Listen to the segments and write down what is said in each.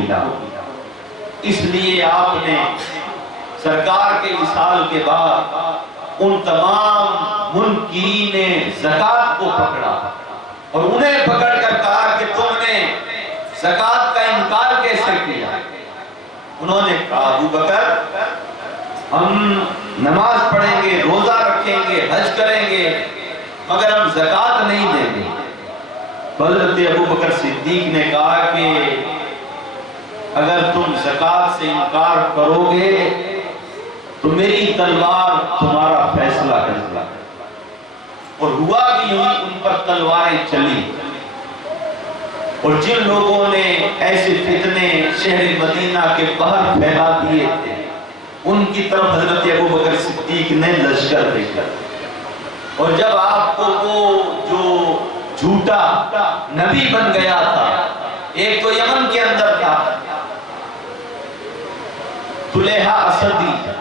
ملا۔ اس لیے آپ نے سرکار کے وصال کے بعد ان تمام منکرین زکوٰۃ کو پکڑا اور انہیں پکڑ کر کہا کہ تم نے زکوٰۃ کا انکار کیسے کیا؟ انہوں نے کہا ابو بکر ہم نماز پڑھیں گے، روزہ رکھیں گے، حج کریں گے، مگر ہم زکوٰۃ نہیں دیں گے۔ حضرت ابو بکر صدیق نے کہا کہ اگر تم زکوٰۃ سے انکار کرو گے تو میری تلوار تمہارا فیصلہ کر دے گی۔ اور ہوا بھی یوں، ان پر تلواریں چلی، اور جن لوگوں نے ایسے فتنے شہر مدینہ کے باہر پھیلا دیے تھے ان کی طرف حضرت ابو بکر صدیق نے لشکر بھیجا۔ اور جب آپ کو وہ جو جھوٹا نبی بن گیا تھا، ایک تو یمن کے اندر تھا طلحہ اسدی،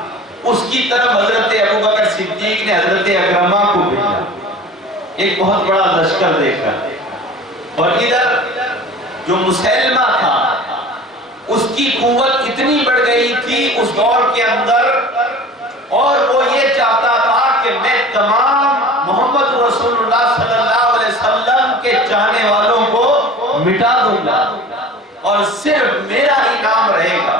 اس کی طرف حضرت ابو بکر صدیق نے حضرت اکرمہ کو بھیجا ایک بہت بڑا لشکر دے کر، اور ادھر جو مسیلمہ تھا اس کی قوت اتنی بڑھ گئی تھی اس دور کے اندر، اور وہ یہ چاہتا تھا کہ میں تمام محمد رسول اللہ صلی اللہ علیہ وسلم کے چاہنے والوں کو مٹا دوں گا اور صرف میرا ہی نام رہے گا۔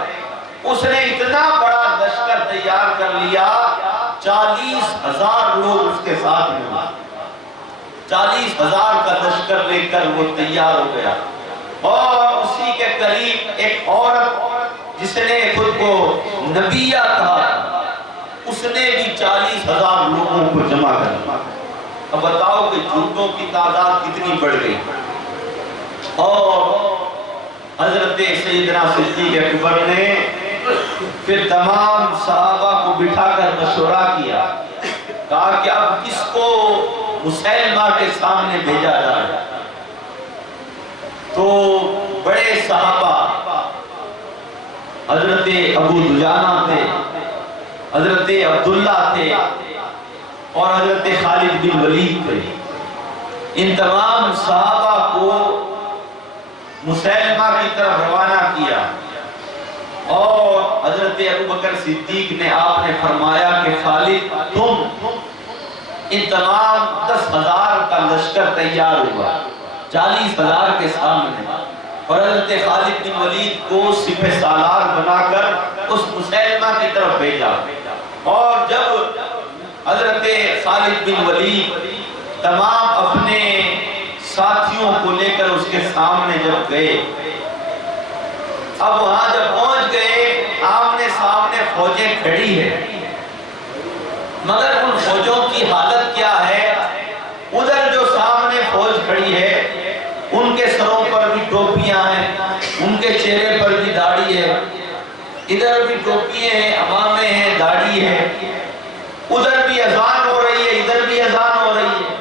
اس نے اتنا بڑا لشکر تیار کر لیا، 40,000 لوگ اس کے ساتھ ہوئے، 40,000 کا لشکر لے کر وہ تیار ہو گیا۔ اور اسی کے قریب ایک عورت جس نے خود کو نبیہ کہا، اس نے بھی 40,000 لوگوں کو جمع کر دیا۔ اب بتاؤ کہ جھوٹوں کی تعداد کتنی بڑھ گئی۔ اور حضرت سیدنا صدیق اکبر نے پھر تمام صحابہ کو بٹھا کر مشورہ کیا، کہا کہ اب کس کو مسیلمہ کے سامنے بھیجا جائے؟ تو بڑے صحابہ حضرت ابو دجانہ تھے، حضرت عبداللہ تھے اور حضرت خالد بن ولید تھے۔ ان تمام صحابہ کو مسیلمہ کی طرف روانہ کیا، اور حضرت ابو بکر صدیق نے آپ نے فرمایا کہ خالد تم ان تمام 10,000 کا لشکر تیار ہوا 40,000 کے سامنے، اور حضرت خالد بن ولید کو سپہ سالار بنا کر اس مسیلمہ کی طرف بھیجا۔ اور جب حضرت خالد بن ولید تمام اپنے ساتھیوں کو لے کر اس کے سامنے جب گئے، اب وہاں جب پہنچ گئے آمنے سامنے فوجیں کھڑی ہے، مگر ان فوجوں کی حالت کیا ہے؟ ادھر جو سامنے فوج کھڑی ہے ان کے سروں پر بھی ٹوپیاں ہیں، ان کے چہرے پر بھی داڑھی ہے، ادھر بھی ٹوپیاں ہیں، عمامے ہیں، داڑھی ہے، ادھر بھی اذان ہو رہی ہے، ادھر بھی اذان ہو رہی ہے،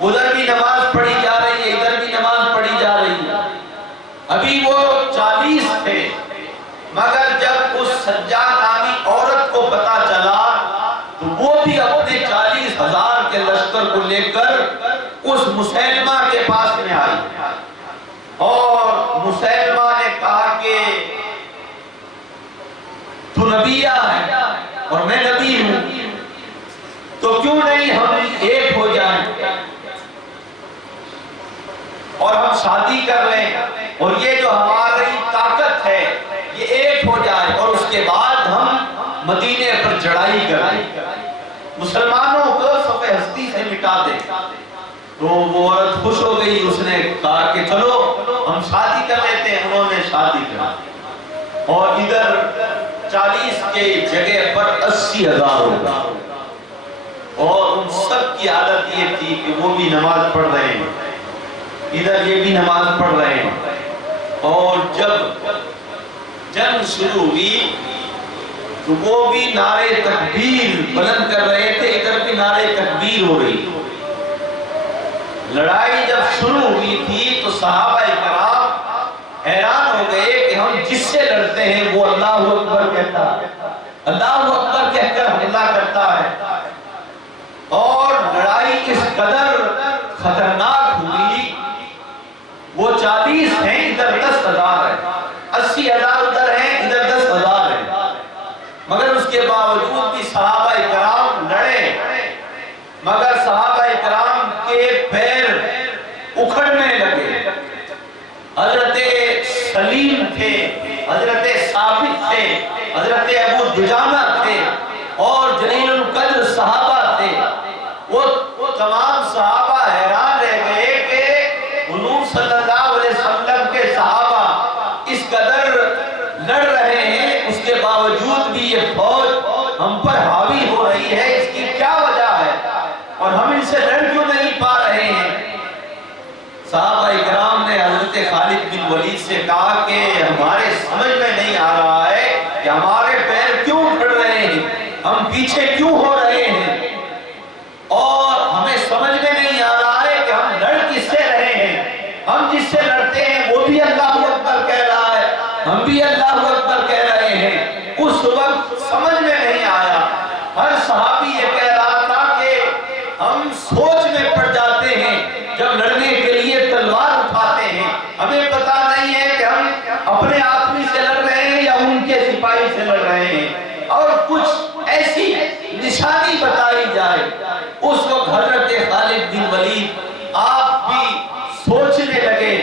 ادھر بھی نماز پڑھی جا رہی ہے، ادھر بھی نماز پڑھی جا رہی ہے۔ ابھی وہ 40 تھے، مگر جب اس سجاد نامی عورت کو پتا چلا تو وہ بھی اپنے 40,000 کے لشکر کو لے کر اس مسیلمہ کے پاس میں آئی، اور مسیلمہ نے کہا کہ تو نبیہ ہے اور میں نبی ہوں، تو کیوں نہیں ہم ایک ہو جائیں اور ہم شادی کر لیں، اور یہ جو ہماری طاقت ہے یہ ایک ہو جائے، اور اس کے بعد ہم مدینے پر چڑھائی کر دیں، مسلمانوں کو صف ہستی سے مٹا دیں۔ تو وہ عورت خوش ہو گئی، اس نے کہا کہ چلو ہم شادی کر لیتے ہیں۔ انہوں نے شادی کر، اور ادھر 40 کے جگہ پر 80,000 ہوگا، اور ان سب کی حالت یہ تھی کہ وہ بھی نماز پڑھ رہے ہیں، ادھر یہ بھی نماز پڑھ رہے ہیں۔ اور جب جنگ شروع ہوئی تو وہ بھی نعرے تکبیر بلند کر رہے تھے، ادھر بھی نعرے تکبیر ہو رہی۔ لڑائی جب شروع ہوئی تھی تو صحابہ کرام حیران ہو گئے کہ ہم جس سے لڑتے ہیں وہ اللہ اکبر کہتا ہے، اللہ اکبر کہہ کر حملہ کرتا ہے، اور لڑائی اس قدر خطرناک ہوئی، وہ 40 ہیں، ادھر 10,000 ہے، 80,000 ادھر ہیں، ادھر 10,000 ہیں، مگر اس کے باوجود بھی صحابہ کرام لڑے، مگر صحابہ کرام کے پیر اکھڑنے لگے۔ حضرت سلیم تھے، حضرت ثابت تھے، حضرت ابو دجانہ تھے اور جلیل القدر صحابہ تھے۔ وہ تمام صحابہ حیران رہ گئے کہ حضور صلی اللہ علیہ وسلم کے صحابہ اس قدر لڑ رہے ہیں، اس کے باوجود بھی یہ فوج ہم پر حاوی ہو رہی ہے، اس کی کیا وجہ ہے اور ہم ان سے لڑ کیوں نہیں پا رہے ہیں؟ صحابہ اکرام نے حضرت خالد بن ولید سے کہا کہ ہمارے سمجھ میں نہیں آ رہا ہے کہ ہمارے پیر کیوں اکھڑ رہے ہیں، ہم پیچھے کیوں ہو رہے ہیں، اور ہمیں سمجھ میں نہیں آ رہا ہے کہ ہم لڑ کس سے رہے ہیں۔ ہم جس سے لڑتے ہیں وہ بھی اللہ اکبر کہہ رہا ہے، ہم بھی اللہ اکبر کہہ رہے ہیں۔ اس وقت سمجھ میں نہیں آیا۔ ہر صحابی یہ کہہ رہا تھا کہ ہم سوچ میں پڑ جاتے ہیں جب لڑنے کے لیے تلوار اٹھاتے ہیں، ہمیں پتہ نہیں ہے کہ ہم اپنے آدمی سے لڑ رہے ہیں یا ان کے سپاہی سے لڑ رہے ہیں، اور کچھ ایسی نشانی بتائی جائے۔ اس وقت حضرت خالد بن ولید آپ بھی سوچنے لگے،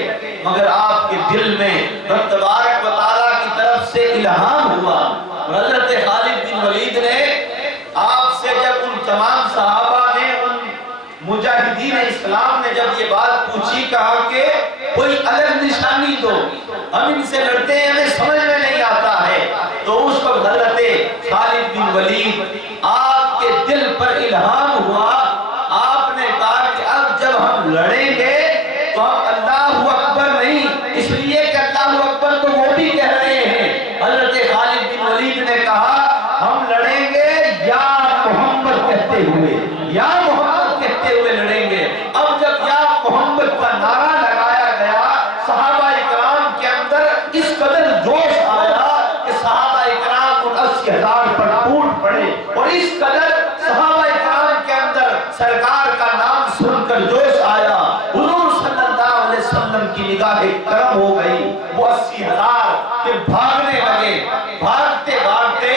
مگر آپ کے دل میں رب تبارک و تعالیٰ کی طرف سے الہام ہوا۔ حضرت خالد بن ولید نے آپ سے جب ان تمام صحابہ نے، ان مجاہدین اسلام نے جب یہ بات پوچھی، کہا کہ کوئی الگ نشانی دو، ہم ان سے لڑتے ہیں، ہمیں سمجھ میں نہیں آتا ہے، تو اس وقت حضرت خالد بن ولید آپ کے دل پر الہام ہوا۔ آپ نے کہا کہ اب جب ہم لڑیں گے تو ہم اللہ اکبر نہیں، اس لیے کہ اللہ اکبر تو وہ بھی کہہ رہے ہیں۔ حضرت خالد بن ولید نے کہا ہم لڑیں گے یا محمد کہتے ہوئے، یا محمد کہتے ہوئے لڑیں گے۔ اب جب یا محمد کا نعرہ لگایا گیا، صحابہ اکرام کے اندر اس قدر جوش آیا کہ صحابہ اکرام ان 80,000 پر ٹوٹ پڑے، اور اس قدر صحابہ اکرام کے اندر سرکار کا نام سن کر جوش آیا۔ حضور صلی اللہ علیہ وسلم کی نگاہ کرم ہو گئی، وہ 80,000 پھر بھاگنے لگے۔ بھاگتے بھاگتے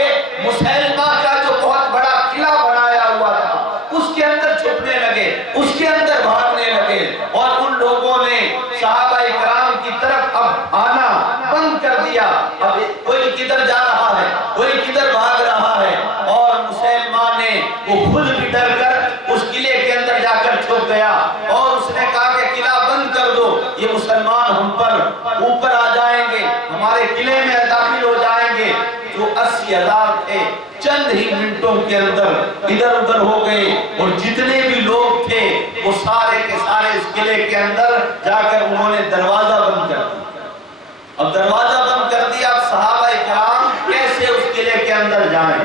مسیلمہ کا جو بہت بڑا قلعہ بنایا ہوا تھا اس کے اندر چھپنے لگے، اس کے اندر بھاگنے لگے، اور ان لوگوں نے صحابہ اکرام کی طرف اب آنا بند کر دیا۔ اب کوئی کدھر جا رہا ہے، کوئی کدھر بھاگ رہا ہے، اور مسلمہ نے وہ خود بھی ڈر کر اس قلعے کے اندر جا کر چھپ گیا، اور اس نے کہا کہ قلعہ بند کر دو، یہ مسلمان ہم پر اوپر آ جائیں گے، ہمارے قلعے میں داخل ہو جائیں گے۔ جو 80,000 تھے چند ہی منٹوں کے اندر ادھر ادھر ہو گئے، اور جتنے بھی لوگ تھے وہ سارے کے سارے اس قلعے کے اندر جا کر انہوں نے دروازہ بند کر دیا۔ اب دروازہ بند کر دیا، اب صحابہ اکرام کیسے اس قلعے کے اندر جائیں؟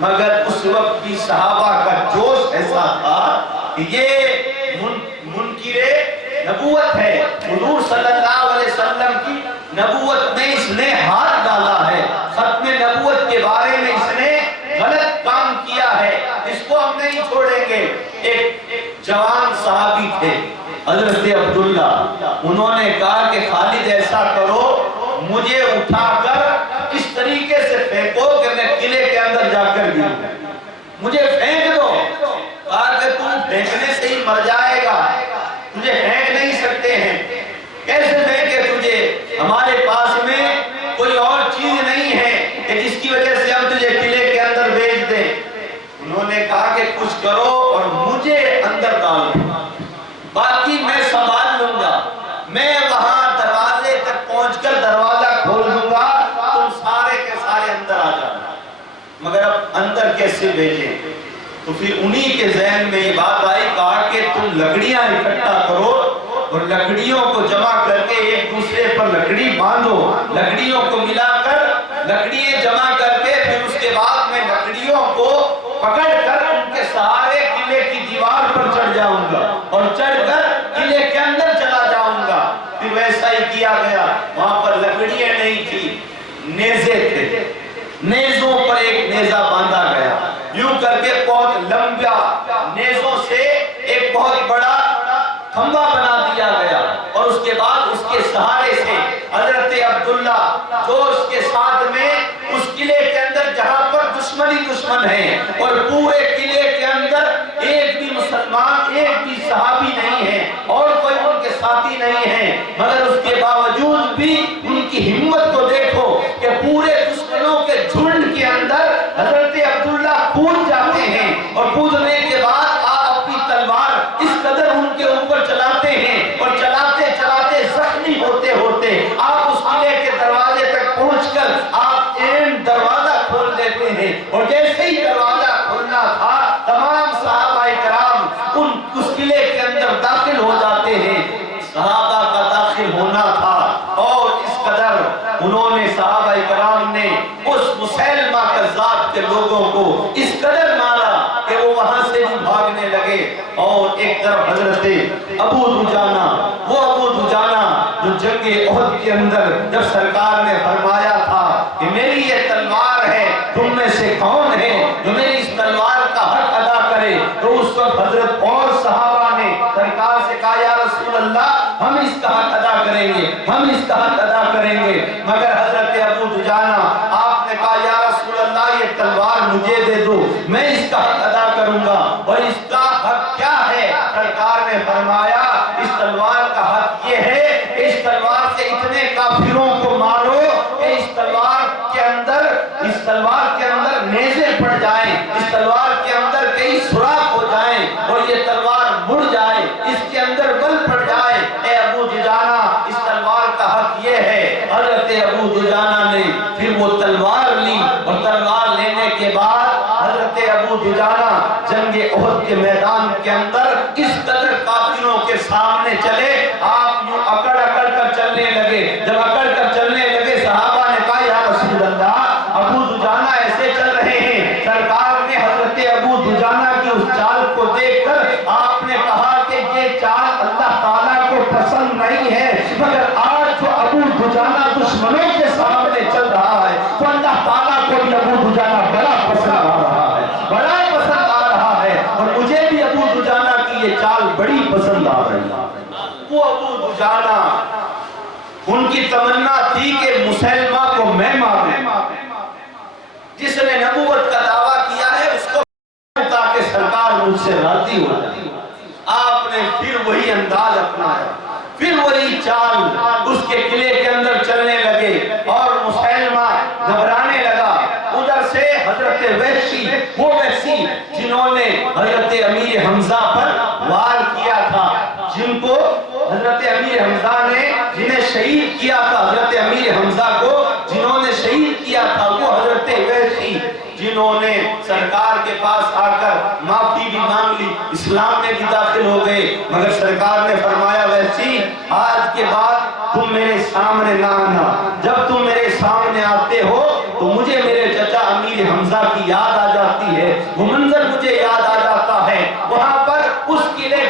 مگر اس وقت بھی صحابہ کا جوش ایسا تھا کہ یہ منکر نبوت ہے، حضور صلی اللہ علیہ وسلم کی نبوت میں اس نے ہاتھ ڈالا ہے، ختم نبوت کے بارے میں اس نے غلط کام کیا ہے، اس کو ہم نہیں چھوڑیں گے۔ ایک جوان صحابی تھے حضرت عبداللہ، انہوں نے کہا کہ خالد ایسا کرو، مجھے اٹھا کر اس طریقے سے پھینکو کہ میں قلعے کے اندر جا کر گروں، مجھے پھینک دو۔ کہا کہ تم پھینکنے سے ہی مر جائے گا، تجھے پھینک نہیں سکتے ہیں، کیسے پھینکے تجھے؟ ہمارے پاس میں کوئی اور چیز نہیں ہے کہ جس کی وجہ سے ہم تجھے قلعے کے اندر بھیج دیں۔ انہوں نے کہا کہ کچھ کرو اور مجھے اندر ڈال دو، باقی میں سنبھال لوں گا، میں وہاں دروازے تک پہنچ کر دروازہ کھول دوں گا، تم سارے کے سارے اندر آ جانا۔ مگر اب اندر کیسے بھیجیں؟ تو پھر انہی کے ذہن میں یہ بات آئی، کہا کہ تم لکڑیاں اکٹھا کرو اور لکڑیوں کو جمع کر کے ایک دوسرے پر لکڑی باندھو، لکڑیوں کو ملا کر لکڑیاں جمع کر کے پھر اس کے بعد میں لکڑیوں کو پکڑ کر ان کے سہارے قلعے کی دیوار پر چڑھ جاؤں گا اور چڑھ کر قلعے کے اندر چلا جاؤں گا۔ پھر ویسا ہی کیا گیا، وہاں پر لکڑیاں نہیں تھی، نیزے تھے، نیزوں پر ایک نیزہ باندھا گیا، یوں کر کے بہت لمبا نیزوں سے ایک بہت بڑا کھمبا بنا دیا گیا، اور اس کے بعد اس کے کے سہارے سے حضرت عبداللہ جوش کے ساتھ میں اس قلعے کے اندر جہاں پر دشمنی دشمن ہے اور پورے قلعے کے اندر ایک بھی مسلمان ایک بھی صحابی نہیں ہے اور کوئی ان کے ساتھی نہیں ہے، مگر اس کے باوجود بھی ان کی ہمت کو دیکھو کہ پورے دشمنوں کے جھنڈ کے اندر حضرت عبداللہ کود جاتے ہیں اور کودنے کے بعد آپ اپنی تلوار اس قدر ان کے اوپر چلاتے ہیں اور چلاتے چلاتے زخمی ہوتے ہوتے آپ اس قلعے کے دروازے تک پہنچ کر آپ این دروازہ کھول دیتے ہیں اور جیسے ہی دروازہ کھولنا تھا تمام صحابہ کرام اس قلعے کے اندر داخل ہو جاتے ہیں۔ صحابہ کا داخل ہونا تھا اور اس قدر انہوں نے صحابہ کرام نے اس مسیلمہ کذاب کے لوگوں کو اس قدر مارا کہ وہ وہاں سے بھی بھاگنے لگے۔ اور ایک طرف حضرت ابو دجانہ، وہ ابو دجانہ جو جنگ احد کے اندر جب سرکار نے فرمایا تھا کہ میری یہ تلوار ہے، تم میں سے کون ہے جو میری اس تلوار کا حق ادا کرے، تو اس وقت حضرت اور صحابہ نے سرکار سے کہا یا رسول اللہ ہم اس کا حق ادا کریں گے، ہم اس کا حق ادا کریں گے، مگر حضرت ابو دجانہ آپ نے کہا یا رسول اللہ یہ تلوار مجھے دے دو، میں اس کا حق ادا کروں گا۔ اور اس کا حق کیا ہے؟ سرکار نے فرمایا اس تلوار کا حق یہ ہے کہ اس تلوار سے اتنے کافروں کو مارو کہ اس تلوار کے اندر نیزے پڑ جائیں، اس تلوار کے اندر کئی سوراخ ہو جائیں اور یہ تلوار مڑ جائے، اس کے اندر بل پڑ جائے۔ اے ابو دجانہ اس تلوار کا حق یہ ہے۔ حضرت ابو دجانہ نے پھر وہ تلوار لی اور تلوار لینے کے بعد حضرت ابو دجانہ جنگ احد کے میدان کے اندر اس قدر کافروں کے سامنے چلے، آپ یوں اکڑ اکڑ کر چلنے لگے۔ جب اکڑ کر چلنے لگے صحابہ نے کہا یا رسول اللہ ابو دجانہ ایسے چل رہے ہیں۔ سرکار نے حضرت ابو دجانہ کی اس چال کو دیکھ کر آپ نے کہا کہ یہ چال اللہ تعالیٰ کو پسند نہیں ہے، مگر آج جو ابو دجانہ دشمنوں کے سامنے چل رہا ہے تو اللہ تعالیٰ کو بھی ابو دجانہ بڑا پسند آ رہا ہے، بڑا پسند آ رہا ہے، اور مجھے بھی ابو دجانہ کی یہ چال بڑی پسند آ رہی ہے۔ وہ ابو دجانہ ان کی تمنا تھی کہ مسلمہ کو میں ماروں، جس نے نبوت کا دعویٰ کیا ہے اس کو تاکہ سرکار مجھ سے راضی ہو جائے۔ آپ نے پھر وہی انداز اپنایا، پھر وہی چال اس کے قلعے کے اندر چلنے لگے اور مسلمہ گھبرانے لگا۔ ادھر سے حضرت وحشی، وہ وحشی جنہوں نے حضرت امیر حمزہ پر وار کیا تھا، جن کو حضرت امیر حمزہ نے جنہیں شہید کیا تھا، حضرت امیر حمزہ کو جنہوں نے شہید کیا تھا، وہ حضرت وحشی جنہوں نے سرکار کے پاس آ کر معافی بھی مانگ لی، اسلام میں بھی داخل ہو گئے، مگر سرکار نے فرمایا وحشی آج کے بعد تم میرے سامنے نہ آنا، جب تم میرے سامنے آتے ہو تو مجھے میرے چچا امیر حمزہ کی یاد آ جاتی ہے، وہ منظر مجھے یاد آ جاتا ہے، وہاں پر اس قلعے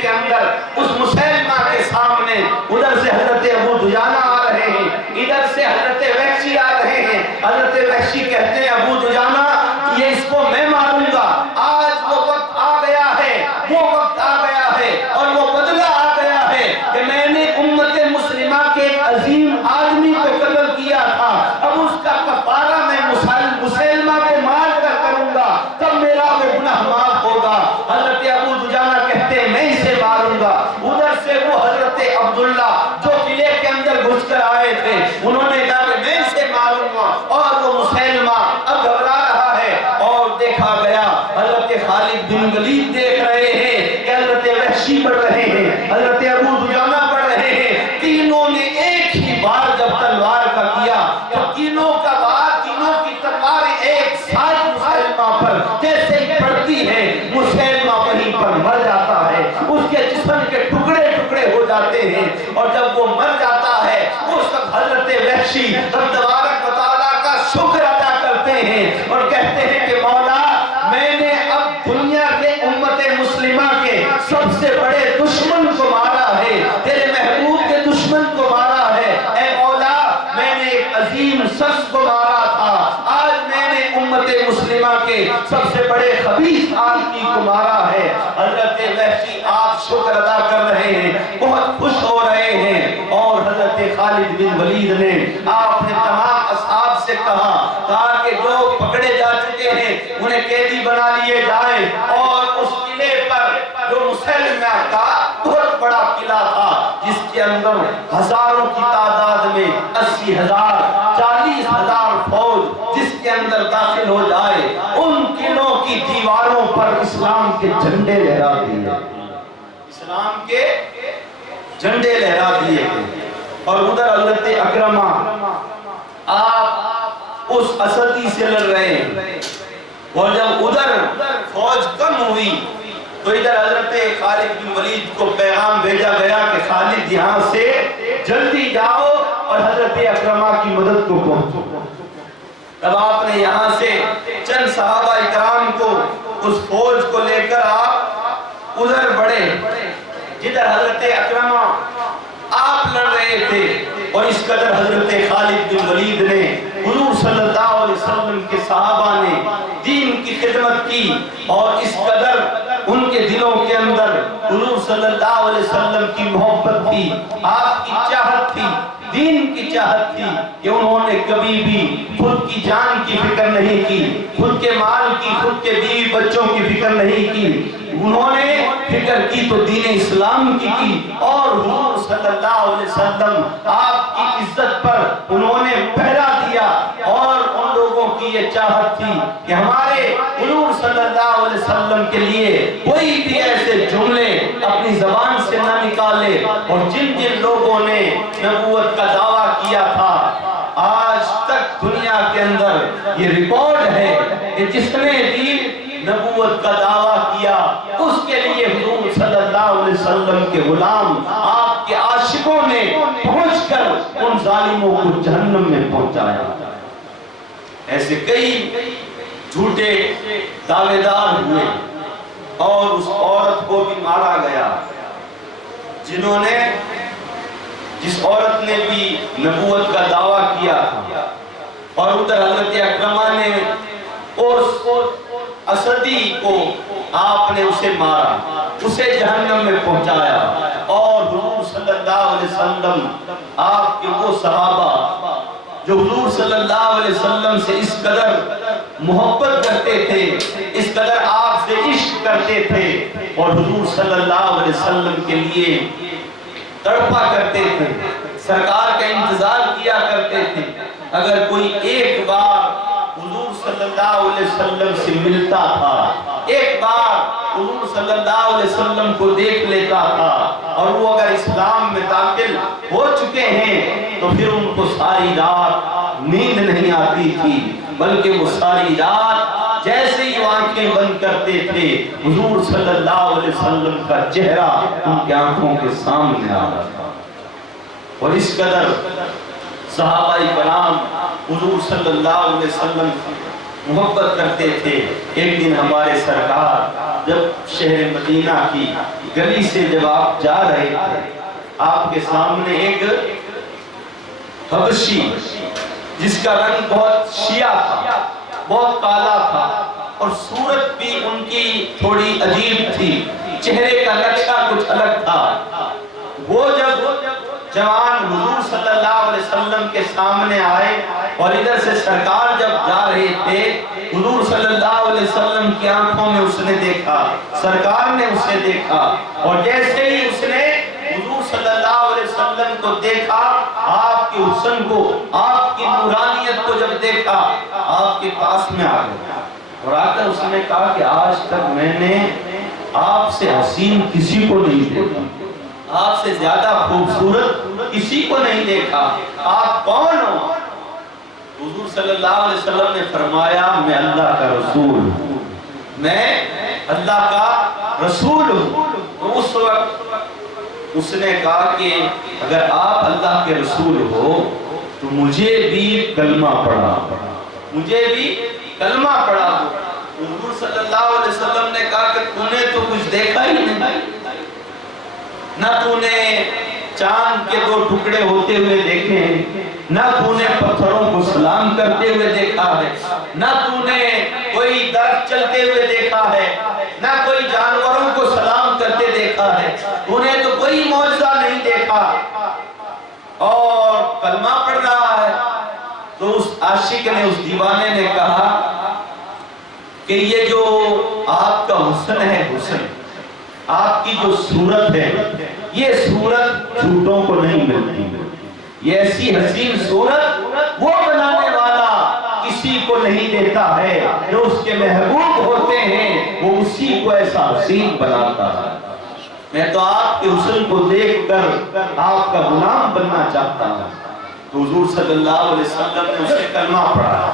کے اندر اس مسلمہ کے سامنے ادھر سے حضرت ابو دجانہ آ رہے ہیں، ادھر سے حضرت وحشی آ رہے ہیں۔ حضرت وحشی کہتے ہیں ابو دجانہ یہ اس کو میں ماروں گا، آج وہ وقت آ گیا ہے، وہ وقت آ گیا ہے اور وہ بدلہ آ گیا ہے کہ میں نے امت مسلمہ کے ایک عظیم آدمی کو قتل کیا تھا، اب اس کا کفارہ میں مسلمہ کو مار کر کروں گا، تب میرا وہ گناہ معاف ہوگا۔ حضرت ابو دجانہ کہتے ہیں میں اسے ماروں گا۔ ادھر سے وہ حضرت عبداللہ جو قلعے کے اندر گھس کر آئے تھے، انہوں نے کہا کہ میں اسے ماروں گا، اور وہ مسلمہ اب گھبرا رہا ہے۔ اور دیکھا گیا حضرت خالد بن ولید دیکھ رہے ہیں کہ حضرت وحشی بڑھ رہے ہیں، حضرت ابو دجانہ بڑھ رہے ہیں، تینوں نے ایک ہی بار جب تلوار کا کیا تو تینوں کا بار، تینوں کی تلوار ایک ساتھ مسلمہ پر جیسے ہی پڑتی ہے مسلمہ وہیں پر مر جاتا ہے، اس کے جسم کے ٹکڑے ٹکڑے ہو جاتے ہیں، اور جب وہ مر جاتا ہے اس وقت حضرت وحشی رب تبارک و تعالیٰ کا شکر ادا کرتے ہیں اور کہتے ہیں کہ مولا میں نے اب دنیا کے امت مسلمہ کے سب سے بڑے دشمن کو مارا ہے، تیرے محبوب کے دشمن کو مارا ہے، اے مولا میں نے ایک عظیم شخص کو مارا تھا، آج میں نے امت مسلمہ کے سب سے بڑے خبیث آدمی کو مارا ہے۔ حضرت وحشی آپ شکر ادا کر رہے ہیں، بہت خوش ہو رہے ہیں، اور حضرت خالد بن ولید نے آپ نے تمام اصحاب سے کہا کہ جو پکڑے جا چکے ہیں انہیں قیدی بنا لیے جائیں، اور اس قلعے پر جو مسلمہ کا بہت بڑا قلعہ تھا جس کے اندر ہزاروں کی تعداد میں 80,000 40,000 فوج جس کے اندر داخل ہو جائے، ان قلعوں کی دیواروں پر اسلام کے جھنڈے لہرا دیے، اسلام کے جھنڈے لہرا دیے گئے۔ اور ادھر حضرت اکرمہ آپ اس اسدی سے لڑ رہے ہیں، اور جب ادھر فوج کم ہوئی تو ادھر حضرت خالد بن ولید کو پیغام بھیجا گیا کہ خالد یہاں سے جلدی جاؤ اور حضرت اکرمہ کی مدد کو پہنچو۔ تب آپ نے یہاں سے چند صحابہ اکرام کو اس فوج کو لے کر آپ ادھر بڑھے جدھر حضرت اکرمہ آپ لڑ رہے تھے، اور اس قدر حضرت خالد بن ولید نے حضور صلی اللہ علیہ وسلم کے صحابہ نے دین کی خدمت کی، اور اس قدر ان کے دلوں کے اندر حضور صلی اللہ علیہ وسلم کی محبت تھی، آپ کی چاہت تھی، دین کی چاہت تھی، کہ انہوں نے کبھی بھی خود کی جان کی فکر نہیں کی، خود کے مال کی، خود کے بیوی بچوں کی فکر نہیں کی، انہوں نے فکر کی تو دین اسلام کی، اور حضور صلی اللہ علیہ وسلم آپ کی عزت پر انہوں نے پہرا دیا، اور ان لوگوں کی یہ چاہت تھی کہ ہمارے حضور صلی اللہ علیہ وسلم کے لیے کوئی بھی ایسے جملے اپنی زبان سے نہ نکالے، اور جن جن لوگوں نے نبوت کا دعویٰ کیا تھا آج تک دنیا کے اندر یہ ریکارڈ ہے کہ جس نے بھی نبوت کا دعویٰ کیا اس کے لیے حضور صلی اللہ علیہ وسلم کے غلام آپ کے عاشقوں نے پہنچ کر ان ظالموں کو جہنم میں پہنچایا۔ ایسے کئی جھوٹے دعوے دار ہوئے، اور اس عورت کو بھی مارا گیا جس عورت نے بھی نبوت کا دعویٰ کیا تھا، اور ادھر حضرت اکرمہ نے اس اسدی کو آپ نے اسے مارا، اسے جہنم میں پہنچایا، اور حضور صلی اللہ علیہ وسلم آپ کے وہ صحابہ جو حضور صلی اللہ علیہ وسلم سے اس قدر محبت کرتے تھے، اس قدر آپ سے عشق کرتے تھے، اور حضور صلی اللہ علیہ وسلم کے لیے تڑپا کرتے تھے، سرکار کا انتظار کیا کرتے تھے، اگر کوئی ایک بار حضور صلی اللہ علیہ وسلم سے ملتا تھا، ایک بار حضور صلی اللہ علیہ وسلم کو دیکھ لیتا تھا، اور وہ اگر اسلام میں داخل ہو چکے ہیں تو پھر ان کو ساری رات نیند نہیں آتی تھی، بلکہ وہ ساری رات جیسے ہی آنکھیں بند کرتے تھے حضور صلی اللہ علیہ وسلم کا چہرہ ان کی آنکھوں کے سامنے آ رہا تھا۔ اور اس قدر صحابہ کرام حضور صلی اللہ علیہ وسلم محبت کرتے تھے۔ ایک دن ہمارے سرکار جب شہر مدینہ کی گلی سے جب آپ جا رہے تھے، آپ کے سامنے ایک حبشی جس کا رنگ بہت شیعہ تھا، بہت کالا تھا، اور صورت بھی ان کی تھوڑی عجیب تھی، چہرے کا نقشہ کچھ الگ تھا، وہ جب جوان حضور صلی اللہ علیہ وسلم کے سامنے آئے، اور ادھر سے سرکار جب جا رہے تھے حضور صلی اللہ علیہ وسلم کی آنکھوں میں اس نے دیکھا، سرکار نے اسے دیکھا، اور جیسے ہی اس نے حضور صلی اللہ علیہ وسلم کو دیکھا، آپ کے حسن کو، آپ کی نورانیت کو جب دیکھا، آپ کے پاس میں آ گیا، اور آ کر اس نے کہا کہ آج تک میں نے آپ سے حسین کسی کو نہیں دیکھا، آپ سے زیادہ خوبصورت کسی کو نہیں دیکھا، آپ کون ہو؟ حضور صلی اللہ علیہ وسلم نے فرمایا میں اللہ کا رسول ہوں، میں اللہ کا رسول ہوں۔ تو اس وقت اس نے کہا کہ اگر آپ اللہ کے رسول ہو تو مجھے بھی کلمہ پڑھا، مجھے بھی کلمہ پڑھا ہو۔ حضور صلی اللہ علیہ وسلم نے کہا کہ تو نے تو کچھ دیکھا ہی نہیں، نہ تو نے چاند کے دو ٹکڑے ہوتے ہوئے دیکھے ہیں، نہ تو نے پتھروں کو سلام کرتے ہوئے دیکھا ہے، نہ تو نے کوئی درخت چلتے ہوئے دیکھا ہے، نہ کوئی جانوروں کو سلام کرتے دیکھا ہے، تو نے تو کوئی معجزہ نہیں دیکھا، اور کلمہ پڑھ رہا ہے۔ تو اس عاشق نے، اس دیوانے نے کہا کہ یہ جو آپ کا حسن ہے، حسن آپ کی جو صورت ہے، یہ صورت جھوٹوں کو نہیں ملتی، یہ ایسی حسین صورت وہ بنانے والا کسی کو نہیں دیتا ہے، جو اس کے محبوب ہوتے ہیں وہ اسی کو ایسا حسین بناتا ہے۔ میں تو آپ کے حسن کو دیکھ کر آپ کا غلام بننا چاہتا ہوں۔ تو حضور صلی اللہ علیہ وسلم نے اسے کلمہ پڑھا،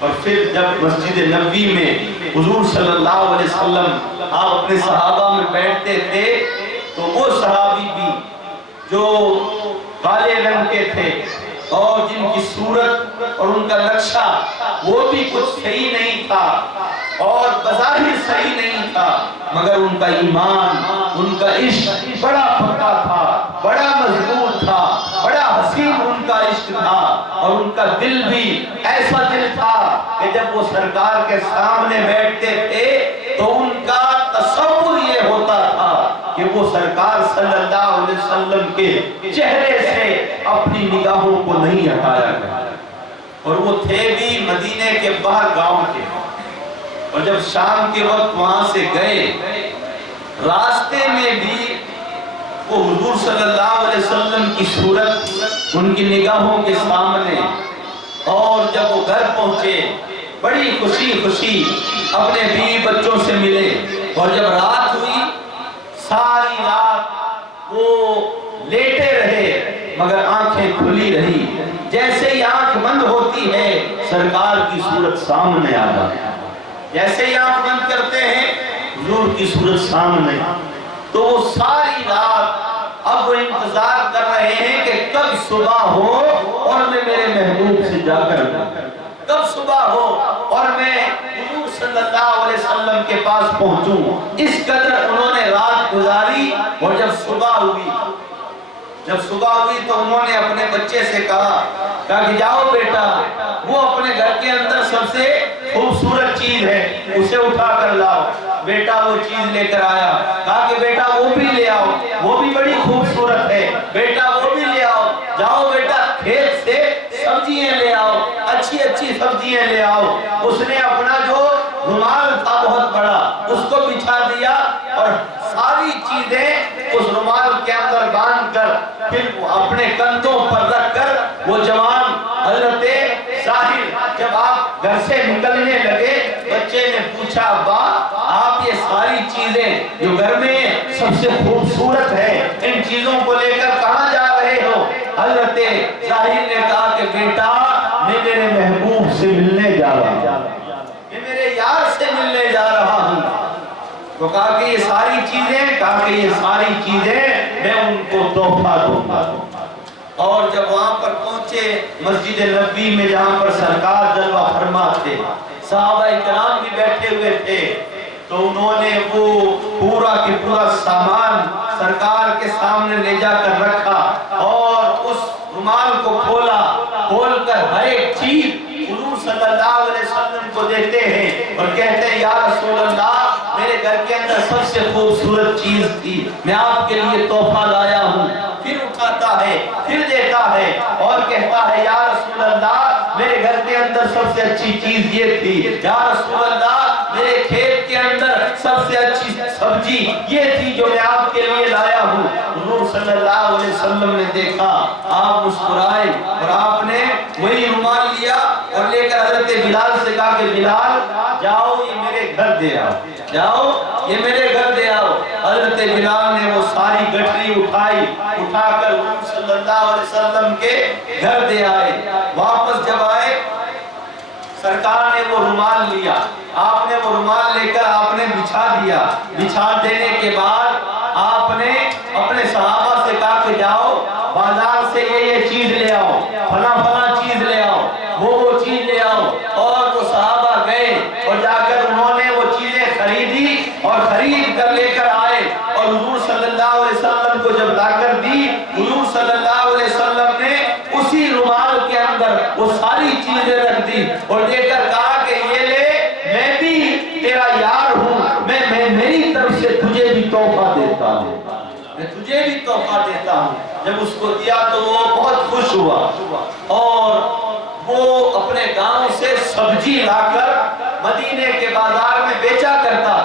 اور پھر جب مسجد نبوی میں حضور صلی اللہ علیہ وسلم آپ اپنے صحابہ میں بیٹھتے تھے، تو وہ صحابی بھی جو کالے رنگ کے تھے اور جن کی صورت اور ان کا نقشہ وہ بھی کچھ صحیح نہیں تھا اور بظاہر صحیح نہیں تھا، مگر ان کا ایمان، ان کا عشق بڑا پکا تھا، بڑا مضبوط تھا، بڑا حسین ان کا عشق تھا، اور ان کا دل بھی ایسا دل تھا کہ جب وہ سرکار کے سامنے بیٹھتے تھے تو ان کا تصور یہ ہوتا تھا کہ وہ سرکار صلی اللہ علیہ وسلم کے چہرے سے اپنی نگاہوں کو نہیں ہٹایا گیا۔ اور وہ تھے بھی مدینے کے باہر گاؤں کے، اور جب شام کے وقت وہاں سے گئے، راستے میں بھی وہ حضور صلی اللہ علیہ وسلم کی صورت ان کی نگاہوں کے سامنے، اور جب وہ گھر پہنچے بڑی خوشی خوشی اپنے بیوی بچوں سے ملے، اور جب رات ہوئی ساری رات وہ لیٹے رہے مگر آنکھیں کھلی رہی، جیسے ہی آنکھ بند ہوتی ہے سرکار کی صورت سامنے آ جاتی ہے، جیسے ہی آنکھ بند کرتے ہیں حضور کی صورت سامنے، تو وہ ساری رات اب وہ انتظار کر رہے ہیں کہ کب صبح ہو اور میں میرے محبوب سے جا کر کب صبح ہو اور میں حضور صلی اللہ علیہ وسلم کے پاس پہنچوں۔ اس قدر انہوں نے رات گزاری، اور جب صبح ہوئی تو انہوں نے اپنے بچے سے کہا کہ جاؤ بیٹا، وہ اپنے گھر کے اندر سب سے خوبصورت چیز ہے اسے اٹھا کر لاؤ۔ بیٹا وہ چیز لے کر آیا، کہا کہ بیٹا وہ بھی لے آؤ، وہ بھی بڑی خوبصورت ہے، بیٹا وہ بھی لے آؤ، جاؤ بیٹا کھیت سے سبزیاں لے آؤ، اچھی اچھی سبزیاں لے آؤ۔ اس نے اپنا جو رومال تھا بہت بڑا اس کو بچھا دیا، اور ساری چیزیں اس رومال کے اندر باندھ کر پھر اپنے کندھوں پر رکھ کر وہ جوان حضرت ساحل جب آپ گھر سے نکلنے لگے، بچے نے پوچھا ابا آپ یہ ساری چیزیں جو گھر میں سب سے خوبصورت ہے ان چیزوں کو لے کر کہاں جا رہے ہو؟ حضرت ساحل نے کہا کہ بیٹا میں میرے محبوب سے ملنے جا رہا ہوں، میں میرے یار سے ملنے جا رہا ہوں۔ تو کہا کہ یہ ساری چیزیں میں ان کو تحفہ دوں گا۔ اور جب وہاں پر پہنچے مسجد نبوی میں جہاں پر سرکار جلوہ فرما تھے، صحابہ کرام بھی بیٹھے ہوئے تھے، تو انہوں نے وہ پورا کی پورا سامان سرکار کے سامنے لے جا کر رکھا، اور اس رومال کو کھول کر ہر ایک چیز حضور صلی اللہ علیہ وسلم کو دیتے ہیں اور کہتے ہیں یا رسول اللہ میرے گھر کے اندر سب سے خوبصورت چیز تھی، میں آپ کے لیے تحفہ لایا ہوں۔ پھر اٹھاتا ہے، پھر دیتا ہے اور کہتا ہے یا رسول اللہ میرے گھر کے اندر سب سے اچھی چیز یہ تھی، یا رسول اللہ میرے کھیت کے اندر سب سے اچھی سبزی یہ تھی جو میں آپ کے لیے لایا ہوں۔ حضور صلی اللہ علیہ وسلم نے دیکھا، آپ مسکرائے اور آپ نے وہی رومال لیا اور لے کر حضرت بلال سے کہا کہ بلال جاؤ یہ میرے گھر دے آؤ، جاؤ یہ میرے گھر دے آؤ۔ حضرت بلال نے وہ ساری گٹھری اٹھا کر حضور صلی اللہ علیہ وسلم کے گھر دے آئے۔ واپس جب آئے سرکار نے وہ رومال لیا، آپ نے وہ رومال لے کر آپ نے بچھا دیا، بچھا دینے کے بعد آپ نے اپنے صحابہ سے کہا کہ جاؤ بازار سے یہ چیز لے آؤ، فلاں چیز لے آؤ، وہ چیز لے آؤ۔ اور وہ صحابہ گئے اور جا کر انہوں نے وہ چیزیں خریدی اور خرید کر لے کر آئے، اور حضور صلی اللہ علیہ وسلم کو جب لا کر دی، حضور صلی اللہ علیہ وسلم نے اسی رومال کے دی اور دے کر کہا کہ یہ لے، میں بھی تیرا یار ہوں، میں میری طرف سے تجھے بھی تحفہ دیتا ہوں، میں تجھے بھی تحفہ دیتا ہوں۔ جب اس کو دیا تو وہ بہت خوش ہوا اور وہ اپنے گاؤں سے سبزی لا کر مدینے کے بازار میں بیچا کرتا۔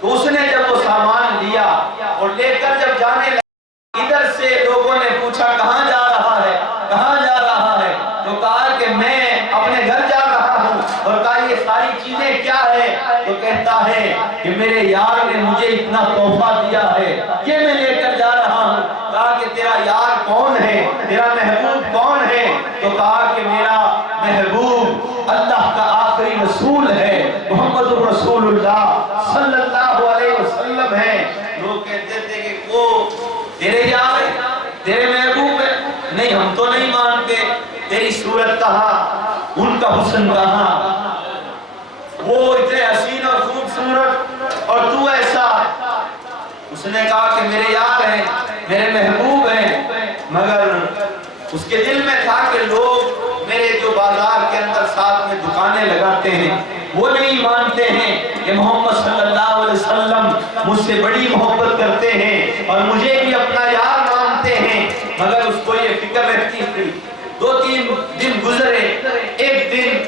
تو اس نے جب وہ سامان لیا اور لے کر جب جانے لگا، ادھر سے لوگوں نے پوچھا کہاں جا رہا ہے، کہاں جا رہا ہے؟ تو کہا کہ میں اپنے گھر جا رہا ہوں۔ اور کہا یہ ساری چیزیں کیا ہے؟ تو کہتا ہے کہ میرے یار نے مجھے اتنا تحفہ دیا ہے، یہ میں لے کر جا رہا ہوں۔ کہا کہ تیرا یار کون ہے، تیرا محبوب کون ہے؟ تو کہا کہ میرا محبوب اللہ کا آخری رسول ہے، محمد رسول اللہ صلی اللہ علیہ وسلم ہے۔ لوگ کہتے تھے کہ وہ تیرے یار ہے، تیرے محبوب ہے؟ نہیں، ہم تو نہیں مانتے، تیری صورت کہاں، ان کا حسن کہاں، وہ اتنے حسین اور خوبصورت اور تو ایسا۔ اس نے کہا کہ میرے یار ہیں، میرے محبوب ہیں، مگر اس کے دل میں تھا کہ لوگ میرے جو بازار کے اندر ساتھ میں دکانیں لگاتے ہیں وہ نہیں مانتے ہیں کہ محمد صلی اللہ علیہ وسلم مجھ سے بڑی محبت کرتے ہیں اور مجھے بھی اپنا یار مانتے ہیں، مگر اس کو یہ فکر رہتی تھی۔ 2-3 دن گزرے، ایک دن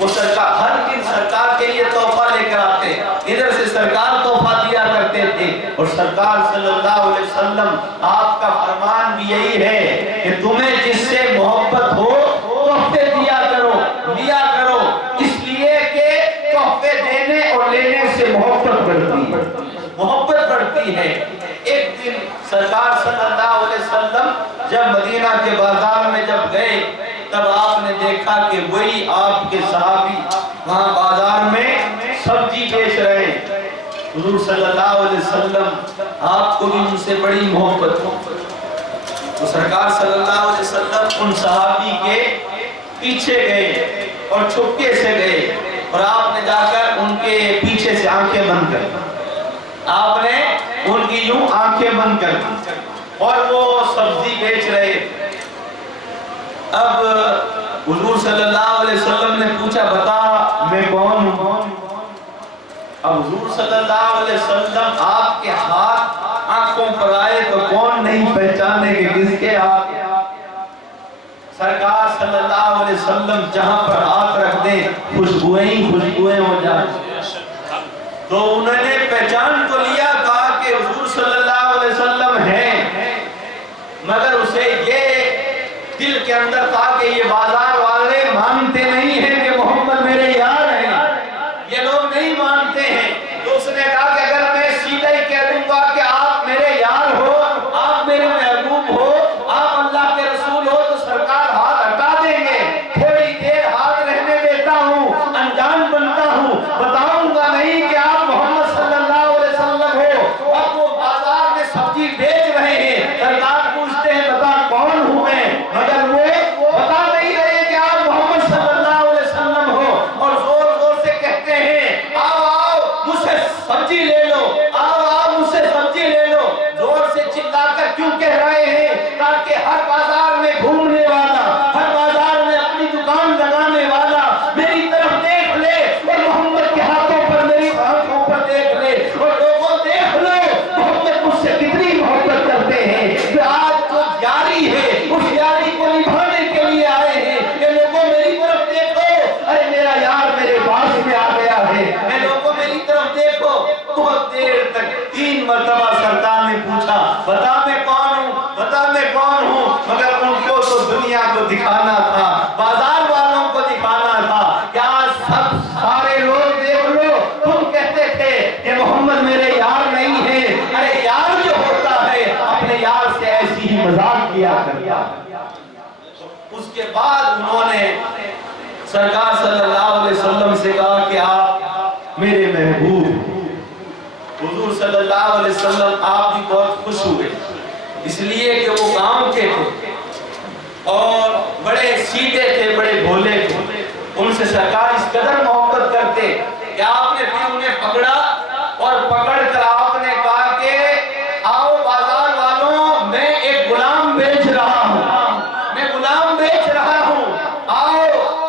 وہ سرکار، ہر دن سرکار کے لیے تحفہ لے کر آتے، ادھر سے سرکار تحفہ دیا کرتے تھے، اور سرکار صلی اللہ علیہ وسلم آپ کا فرمان بھی یہی ہے کہ تمہیں جس سے محبت ہو تحفے دیا کرو، لیا کرو، اس لیے کہ تحفے دینے اور لینے سے محبت بڑھتی ہے، محبت بڑھتی ہے۔ ایک دن سرکار صلی اللہ علیہ وسلم جب مدینہ کے بازار میں جب گئے، تب آپ نے دیکھا کہ وہی آپ کے صحابی وہاں بازار میں سبزی بیچ رہے ہیں۔ حضور صلی اللہ علیہ وسلم آپ کو بھی ان سے بڑی محبت ہو، تو سرکار صلی اللہ علیہ وسلم ان صحابی کے پیچھے گئے اور چھپکے سے گئے، اور آپ نے جا کر ان کے پیچھے سے آنکھیں بند کر، آپ نے ان کی یوں آنکھیں بند کر دی اور وہ سبزی بیچ رہے۔ اب حضور صلی اللہ علیہ وسلم نے پوچھا بتا میں کون ہوں؟ اب حضور صلی اللہ علیہ وسلم آپ کے ہاتھ آنکھوں پر آئے تو کون نہیں پہچانے کہ کس کے ہاتھ؟ سرکار صلی اللہ علیہ وسلم جہاں پر ہاتھ رکھ دیں خوشبوئیں ہی خوشبوئیں ہو جائیں، تو انہوں نے پہچان تو لیا، کہا کہ حضور صلی اللہ علیہ وسلم ہیں، مگر اسے یہ دل کے اندر تھا کہ یہ بازار والے مانتے نہیں ہیں کہ محمد میرے یار ہیں، یہ لوگ نہیں مانتے ہیں۔ تو اس نے کہا کہ اگر میں سیدھا ہی کہہ دوں گا کہ آپ میرے یار ہو، آپ میرے محبوب ہو، آپ اللہ کے رسول ہو، تو سرکار ہاتھ ہٹا دیں گے۔ تھوڑی دیر ہاتھ رہنے دیتا ہوں، انجان بنتا ہوں، بتاؤں گا نہیں کہ آپ محمد صلی اللہ علیہ وسلم ہو۔ اب وہ بازار میں سبزی بیچ رہے ہیں، سرکار پوچھتے ہیں بتا کون ہوں میں، مگر وہ بتا نہیں رہے کہ آپ محمد صلی اللہ علیہ وسلم ہو، اور زور زور سے کہتے ہیں آؤ آؤ مجھ سے سبزی لے لو، آؤ آؤ مجھ سے سبزی لے لو۔ زور سے چلا کر کیوں کہہ رہے ہیں؟ تاکہ ہر بازار میں گھومنے والا، ہر بازار میں اپنی دکان لگانے والا میری طرف دیکھ لے اور محمد کے ہاتھوں پر، میری آنکھوں پر دیکھ لے، اور لوگوں دیکھ لو محمد مجھ سے کتنی محبت کرتے ہیں کہ آج جو یاری ہے اس یاری کو نبھانے کے لیے آئے ہیں کہ لوگوں میری طرف دیکھو، ارے میرا یار میرے پاس میں آ گیا ہے، اے لوگوں میری طرف دیکھو۔ بہت دیر تک 3 مرتبہ سرکار نے پوچھا بتا میں کون ہوں، بتا میں کون ہوں، مگر ان کو تو دنیا کو دکھانا تھا، بازار والوں کو دکھانا تھا کہ آج سب سارے لوگ دیکھ لو، تم کہتے تھے کہ محمد میرے یار نہیں ہے، ارے یار جو ہوتا ہے اپنے یار سے ایسی ہی مذاق کیا کرتا۔ اس کے بعد انہوں نے سرکار صلی اللہ علیہ وسلم سے کہا کہ آپ میرے محبوب۔ حضور صلی اللہ علیہ وسلم آپ بھی بہت خوش ہوئے، اس لیے کہ وہ گاؤں کے تھے اور بڑے سیدھے تھے، بڑے بھولے تھے، ان سے سرکار اس قدر محبت کرتے کہ آپ نے پھر انہیں پکڑا اور پکڑ کر آپ نے کہا کہ آؤ بازار والوں میں ایک غلام بیچ رہا ہوں، میں غلام بیچ رہا ہوں، آؤ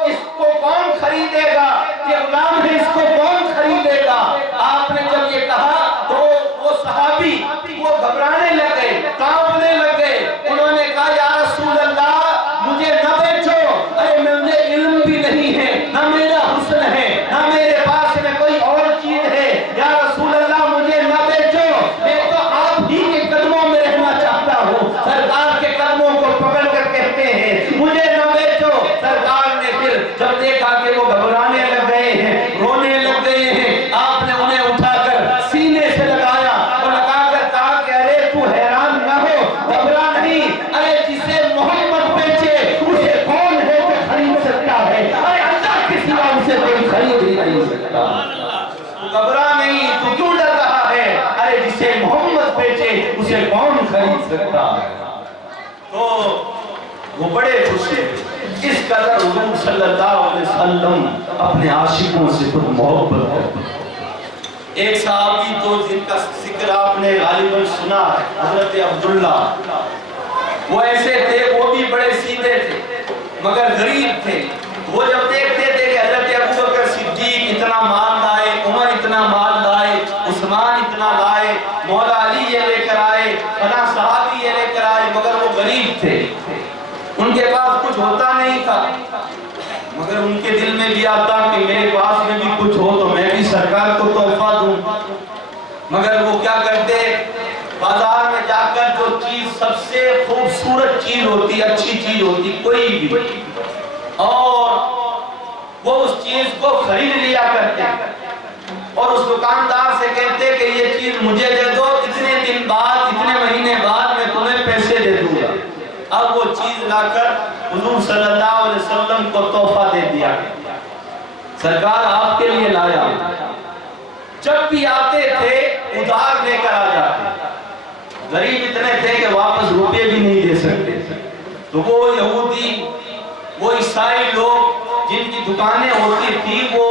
اس وہ گھبرانے لگ گئے، کانپنے لگ گئے. انہوں نے کہا یا رسول اللہ مجھے نہ بیچو، ارے مجھے علم بھی نہیں ہے، نہ میرا حسن ہے، نہ میرے پاس میں کوئی اور چیز ہے. یا رسول اللہ مجھے نہ بیچو، میں تو آپ ہی کے قدموں میں رہنا چاہتا ہوں. سرکار کے قدموں کو پکڑ کر کہتے ہیں مجھے نہ بیچو. سرکار نے پھر جب دیکھا کہ وہ گھبرانے لگ گئے ہیں، رونے لگ گئے ہیں، آپ نے انہیں اٹھا کر سینے سے لگایا اور لگا کر کہا کہ ارے تو حیران نہ ہو، گھبرا نہیں. ارے جسے محمد بیچے اسے کون ہے جو خرید سکتا ہے؟ ارے اللہ کے سوا اسے کوئی خرید ہی نہیں سکتا. تو گھبرا نہیں، تو کیوں ڈر رہا ہے؟ ارے جسے محمد بیچے اسے کون خرید سکتا ہے؟ تو وہ بڑے خوش ہیں. اس قدر حضور صلی اللہ علیہ وسلم اپنے عاشقوں سے خود محبت کرتے ہیں. ایک صحابی تو جن کا ذکر آپ نے غالباً سنا ہے، حضرت عبداللہ. وہ ایسے تھے، وہ بھی بڑے سیدھے تھے مگر غریب تھے. وہ جب دیکھتے تھے کہ حضرت ابوبکر صدیق اتنا مال لائے، عمر اتنا مال لائے، عثمان اتنا لائے، مولا علی یہ لے کر آئے، فلاں صحابی یہ لے کر آئے، مگر وہ غریب تھے، ان کے پاس کچھ ہوتا نہیں تھا. مگر ان کے دل میں بھی آتا کہ میرے پاس میں بھی کچھ ہو تو میں بھی سرکار کو تحفہ دوں. مگر وہ کیا کرتے، بازار میں جا کر جو چیز سب سے خوبصورت چیز ہوتی، اچھی چیز ہوتی کوئی بھی، اور وہ اس چیز کو خرید لیا کرتے اور اس دکاندار سے کہتے کہ یہ چیز مجھے دے دو، اتنے دن بعد، اتنے مہینے بعد میں تمہیں پیسے دے دوں گا. اب وہ چیز لا کر حضور صلی اللہ علیہ وسلم کو تحفہ دے دیا. سرکار آپ کے لیے لایا. جب بھی آتے تھے ادھار لے کر آ جاتے. غریب اتنے تھے کہ واپس روپے بھی نہیں دے سکتے. تو وہ یہودی، وہ عیسائی لوگ جن کی دکانیں ہوتی تھی، وہ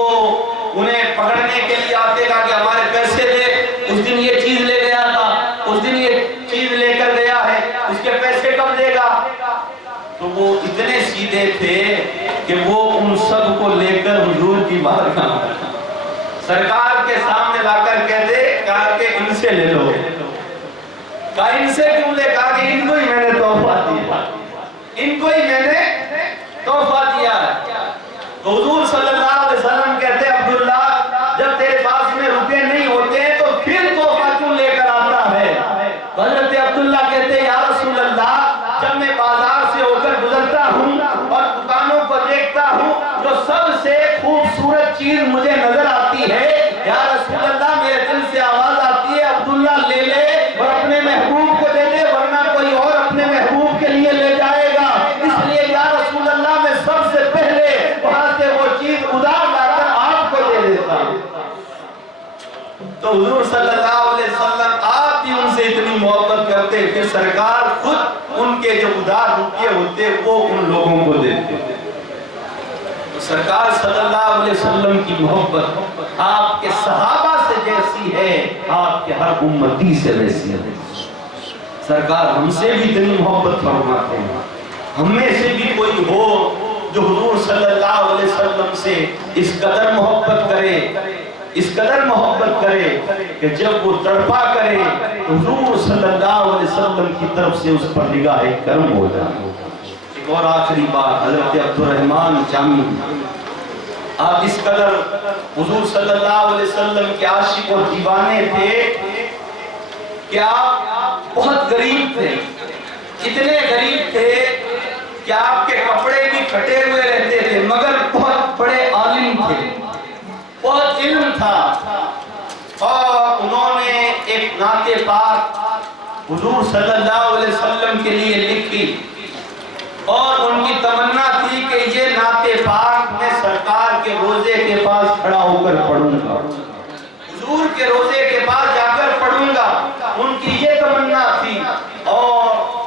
انہیں پکڑنے کے لیے آتے کہ ہمارے پیسے دے، اس دن یہ چیز لے گیا تھا، اس دن یہ چیز لے کر گیا ہے، اس کے پیسے کب دے گا؟ تو وہ اتنے سیدھے تھے کہ وہ ان سب کو لے کر حضور کی بارگاہ سرکار کے سامنے لا کر کہتے کہ ان سے لے لو. کہا ان سے کیوں لے؟ کہا کہ ان کو ہی میں نے تحفہ دیا، ان کو ہی میں نے تحفہ دیا ہے. تو حضور صلی اللہ علیہ وسلم کہتے عبداللہ جب تیرے پاس میں روپے نہیں ہوتے تو پھر تحفہ کیوں لے کر آتا ہے؟ حضرت عبداللہ کہتے یا رسول اللہ جب میں بازار سے ہو کر گزرتا ہوں اور دکانوں کو دیکھتا ہوں، جو سب سے خوبصورت چیز مجھے نظر آتی ہے، یا رسول اللہ میرے دل سے آواز آتی ہے عبداللہ لے لے اور اپنے محبوب کو دے دے، ورنہ کوئی اور اپنے محبوب کے لیے لے جائے گا. اس لیے یا رسول اللہ میں سب سے پہلے وہاں سے وہ چیز ادھار لا کر آپ کو دے دیتا ہوں. تو حضور صلی اللہ علیہ وسلم آپ بھی ان سے اتنی محبت کرتے، پھر سرکار خود ان کے جو ادھار روپے ہوتے وہ ان لوگوں کو دیتے. سرکار صلی اللہ علیہ وسلم کی محبت آپ کے صحابہ سے جیسی ہے، آپ کے ہر امتی سے ویسی ہے. سرکار ہم سے بھی اتنی محبت فرماتے ہیں. ہم میں سے بھی کوئی ہو جو حضور صلی اللہ علیہ وسلم سے اس قدر محبت کرے، اس قدر محبت کرے کہ جب وہ تڑپا کرے تو حضور صلی اللہ علیہ وسلم کی طرف سے اس پر نگاہ کرم ہو جائے. ایک اور آخری بات، حضرت عبدالرحمن جامی آپ اس قدر حضور صلی اللہ علیہ وسلم کے عاشق اور دیوانے تھے کہ آپ بہت غریب تھے. اتنے غریب تھے کہ آپ کے کپڑے بھی پھٹے ہوئے رہتے تھے، مگر بہت بڑے عالم تھے، بہت علم تھا. اور انہوں نے ایک نعت پاک حضور صلی اللہ علیہ وسلم کے لیے لکھی اور ان کی تمنا تھی کہ یہ نعت پاک میں سرکار کے روزے کے پاس کھڑا ہو کر پڑھوں گا، حضور کے روزے کے پاس جا کر پڑھوں گا. ان کی یہ تمنا تھی اور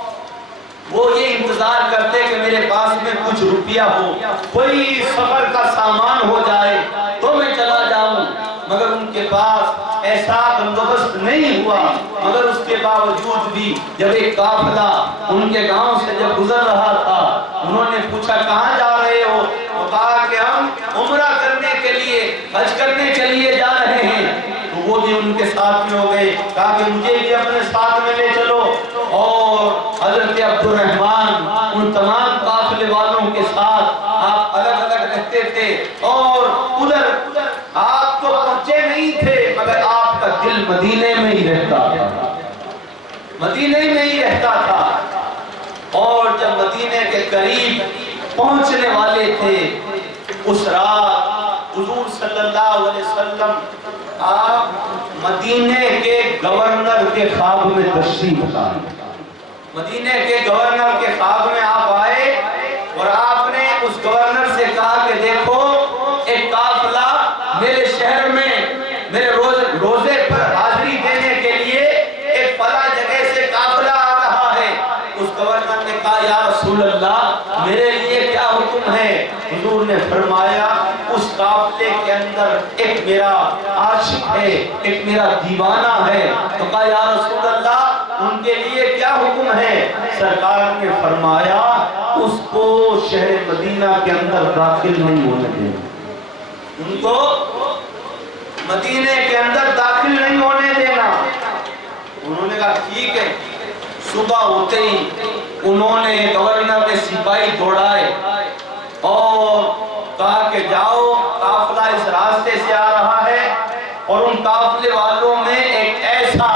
وہ یہ انتظار کرتے کہ میرے پاس میں کچھ روپیہ ہو، کوئی سفر کا سامان ہو جائے تو میں چلا جاؤں. مگر ان کے پاس ایسا بندوبست نہیں ہوا. مگر اس کے باوجود بھی جب ایک قافلہ ان کے گاؤں سے جب گزر رہا تھا، انہوں نے پوچھا کہاں جا رہے ہو؟ وہ کہا کہ ہم عمرہ کرنے کے لیے، حج کرنے کے لیے جا رہے ہیں. تو وہ بھی ان کے ساتھ میں ہو گئے، کہا کہ مجھے بھی اپنے ساتھ میں لے چلو، اور حضرت عبد الرحمن ان تمام قافلے والوں کے ساتھ آپ الگ الگ رہتے تھے، اور ادھر آپ تو پہنچے نہیں تھے مگر آپ کا دل مدینے میں ہی رہتا تھا، مدینے میں ہی رہتا تھا۔ اور جب مدینے کے قریب پہنچنے والے تھے، اس رات حضور صلی اللہ علیہ وسلم آپ مدینے کے گورنر کے خواب میں تشریف لائے، مدینے کے گورنر کے خواب میں آپ آئے، اور آپ نے اس گورنر سے کہا کہ دیکھو ایک قافلہ میرے شہر میں میرے روزے پر حاضری دینے کے لیے ایک فلاں جگہ سے قافلہ آ رہا ہے۔ اس گورنر نے کہا یا رسول اللہ میرے لیے کیا حکم ہے؟ حضور نے فرمایا اس قافلے کے اندر ایک میرا عاشق ہے، ایک میرا دیوانہ ہے۔ تو کہا یا رسول اللہ ان کے لیے کیا حکم ہے؟ سرکار نے فرمایا اس کو شہر مدینہ کے اندر داخل نہیں ہونے دینا، ان کو مدینے کے اندر داخل نہیں ہونے دینا۔ انہوں نے کہا ٹھیک ہے۔ صبح ہوتے ہی انہوں نے گورنر نے سپاہی دوڑائے اور کہا کہ جاؤ قافلہ اس راستے سے آ رہا ہے، اور ان قافلے والوں میں ایک ایسا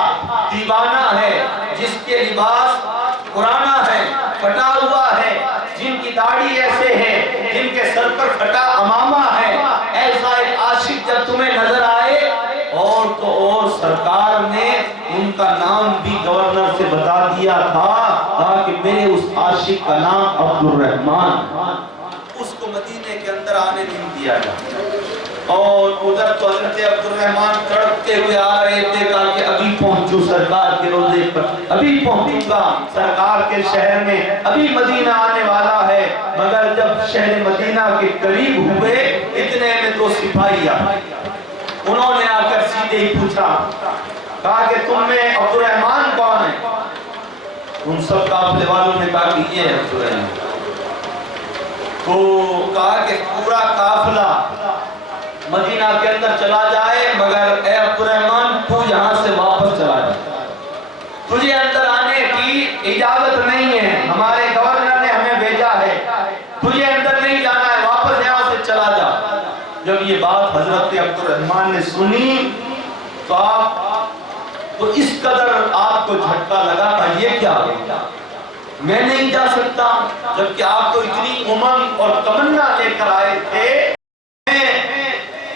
دیوانہ ہے جس کے لباس پرانا ہے، پھٹا ہوا ہے، جن کی داڑھی ایسے ہے، جن کے سر پر پھٹا امامہ ہے، ایسا ایک عاشق جب تمہیں نظر آئے، اور تو اور سرکار نے ان کا نام بھی گورنر سے بتا دیا تھا، کہا کہ میرے اس عاشق کا نام عبد الرحمن، اس کو مدینے کے اندر آنے نہیں دیا جاتا۔ اور ادھر تو حضرت عبد الرحمن تڑپتے ہوئے آ رہے تھے، کہا کہ ابھی پہنچوں سرکار کے روزے پر، ابھی پہنچوں گا سرکار کے شہر میں، ابھی مدینہ آنے والا ہے۔ مگر جب شہر مدینہ کے قریب ہوئے اتنے میں دو سپاہی آئے، انہوں نے آ کر سیدھے ہی پوچھا، کہا کہ تم میں عبد الرحمن کون ہے؟ ان سب قافلے والوں نے کہا کہ یہ ہے عبد الرحمن۔ تو کہا کہ پورا قافلہ مدینہ کے اندر چلا جائے، مگر اے عبد الرحمن تو یہاں سے واپس چلا جائے، تجھے اندر آنے کی اجازت نہیں ہے، ہمارے گورنر نے ہمیں بھیجا ہے، تجھے اندر نہیں جانا ہے، واپس یہاں سے چلا جا۔ جب یہ بات حضرت عبد الرحمن نے سنی تو تو اس قدر آپ کو جھٹکا لگا کہ یہ کیا ہے، میں نہیں جا سکتا، جبکہ آپ تو اتنی امنگ اور تمنا لے کر آئے تھے،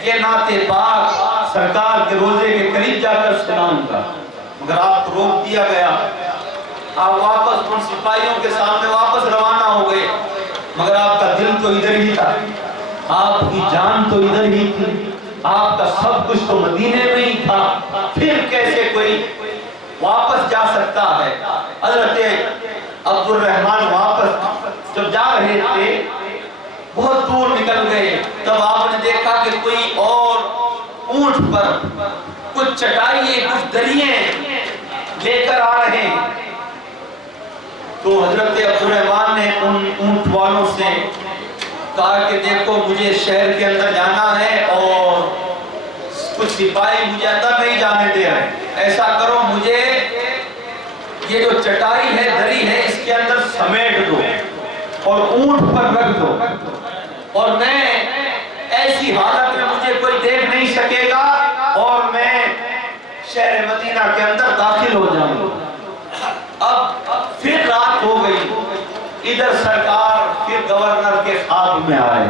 یہ نعت پاک سرکار کے روزے کے قریب جا کر سناؤں گا، مگر آپ کو روک دیا گیا۔ آپ واپس ان سپاہیوں کے سامنے واپس روانہ ہو گئے، مگر آپ کا دل تو ادھر ہی تھا، آپ کی جان تو ادھر ہی تھی، آپ کا سب کچھ تو مدینے میں ہی تھا، پھر کیسے کوئی واپس جا سکتا ہے؟ حضرت عبد الرحمن واپس جب جا رہے تھے بہت دور نکل گئے، تب آپ نے دیکھا کہ کوئی اور اونٹ پر کچھ چٹائیاں کچھ دریاں لے کر آ رہے ہیں۔ تو حضرت عبد الرحمن نے ان اونٹ والوں سے کہا کہ دیکھو مجھے شہر کے اندر جانا ہے اور کچھ سپاہی مجھے اندر نہیں جانے دے رہے، ایسا کرو مجھے یہ جو چٹائی ہے دری ہے اس کے اندر سمیٹ دو اور اونٹ پر رکھ دو، اور میں ایسی حالت میں مجھے کوئی دیکھ نہیں سکے گا اور میں شہر مدینہ کے اندر داخل ہو جاؤں گا۔ اب پھر رات ہو گئی، ادھر سرکار پھر گورنر کے خواب میں آئے،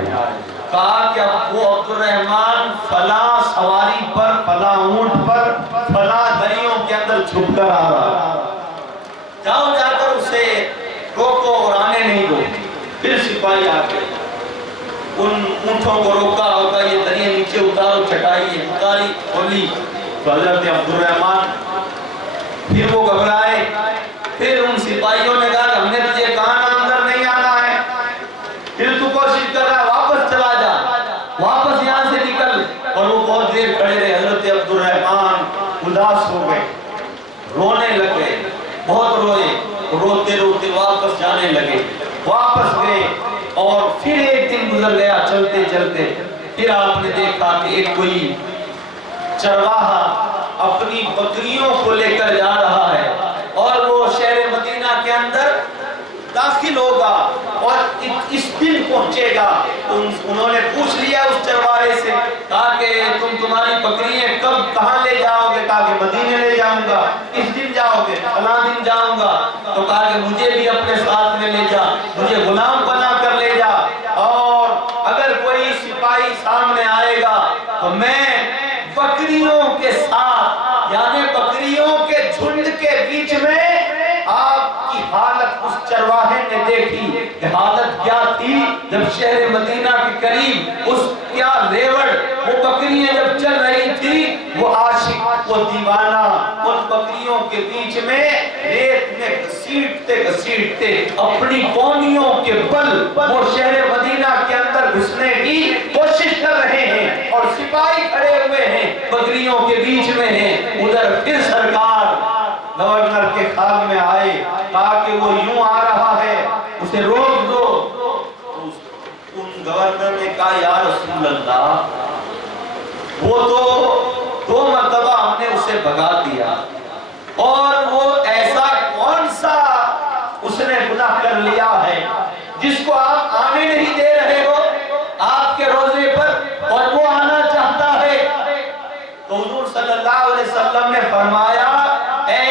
کہا کہ اب وہ عبد الرحمن فلاں سواری پر، فلاں اونٹ پر، فلاں دریوں کے اندر چھپ کر آ رہا، جاؤ جا کر اسے روکو اور آنے نہیں دو۔ پھر سپاہی آ گئے، ان اونٹوں کو روکا ہوگا، یہ دریاں نیچے اتارو، چٹائی اتاری کھولی، تو حضرت عبد الرحمن پھر وہ گھبرائے، پھر ان سپاہیوں نے کہا کہ ہم نے تجھے کہا نا اندر نہیں آنا ہے، پھر تو کوشش کر رہا ہے واپس چلا جا، واپس یہاں سے نکل۔ اور وہ بہت دیر کھڑے رہے، حضرت عبد الرحمن اداس ہو گئے، رونے لگے، بہت روئے، روتے روتے واپس جانے لگے، واپس گئے، اور پھر ایک دن گزر گیا چلتے چلتے، پھر آپ نے دیکھا کہ ایک کوئی چرواہا اپنی بکریوں کو لے کر جا رہا ہے اور وہ شہر مدینہ کے اندر داخل ہوگا اور اس دن پہنچے گا. انہوں نے پوچھ لیا اس چرواہے سے، کہا کہ تمہاری بکریاں کب کہاں لے جاؤ گے؟ کہا کہ مدینے لے جاؤں گا. کس دن جاؤ گے؟ فلاں دن جاؤں گا. تو کہا کہ مجھے بھی اپنے ساتھ میں لے جا، مجھے غلام بنا کر لے جا، اور اگر کوئی سپاہی سامنے آئے گا تو میں بکریوں کے ساتھ، یعنی بکریوں کے جھنڈ کے بیچ میں آپ کی حالت اس چرواہے نے دیکھی کہ حالت کیا تھی جب شہر مدینہ کے قریب اس کیا ریوڑ وہ بکریاں جب چل رہی تھی، وہ عاشق وہ دیوانہ ان بکریوں کے بیچ میں ریت میں گھسیٹتے اپنی کونیوں کے بل وہ شہر مدینہ کے اندر گھسنے کی کوشش کر رہے ہیں اور سپاہی کھڑے ہوئے ہیں بکریوں کے بیچ میں ہیں. ادھر پھر سرکار گورنر کے خواب میں آئے، کہا کہ وہ یوں آ رہا ہے، اسے روک دو. ان گورنر نے کہا یا رسول اللہ، وہ تو 2 مرتبہ ہم نے اسے بھگا دیا، اور وہ ایسا کون سا اس نے گناہ کر لیا ہے جس کو آپ آنے نہیں دے رہے ہو آپ کے روزے پر، اور وہ آنا چاہتا ہے. تو حضور صلی اللہ علیہ وسلم نے فرمایا، اے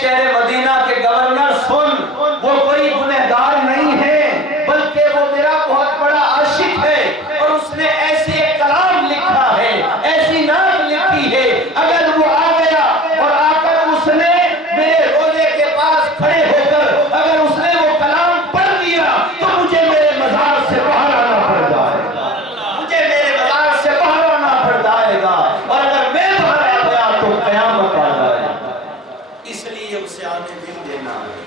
شہر مدینہ کے گورنر سن، وہ کوئی گنہگار نہیں ہے بلکہ وہ میرا بہت بڑا عاشق ہے، اور اس نے ایسے ایک کلام لکھا ہے، ایسی نعت لکھی ہے، اگر وہ آ گیا اور آ کر اس نے میرے روزے کے پاس کھڑے ہو کر اگر اس نے وہ کلام پڑھ دیا تو مجھے میرے مزار سے باہر آنا پڑ جائے گا، مجھے میرے مزار سے باہر آنا پڑ جائے گا، اور اگر میں باہر آ گیا تو قیامت آ جائے گا. اس لیے اسے آنے نہیں دینا ہے،